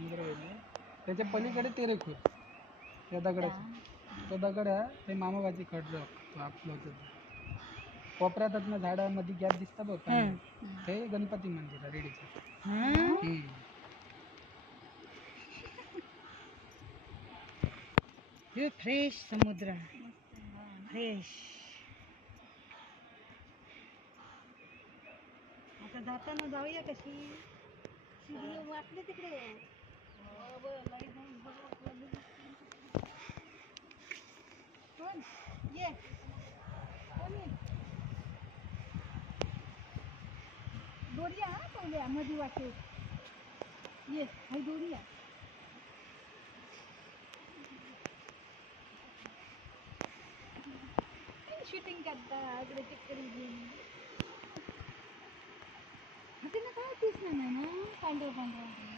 समुद्र बघितलं. त्याच्या पलीकडे तेरेखोल त्या दगडाचं तो दगड आहे ते मामाबाची खड आपलं होतं ते. कोपऱ्यातनं झाडामध्ये गॅप दिसता बघ पाणी. ते गणपती मंदिर आहे रेडीचं. हे फ्रेश समुद्र फ्रेश. आता जाताना जाऊया कशी वाटले तिकडे ये दोरिया टोल्या मध्ये वाटेल ये हाय दोरिया शूटिंग करता इकडे तिकडे घेऊन ना काय तीच नाही ना पांढरं पांढरं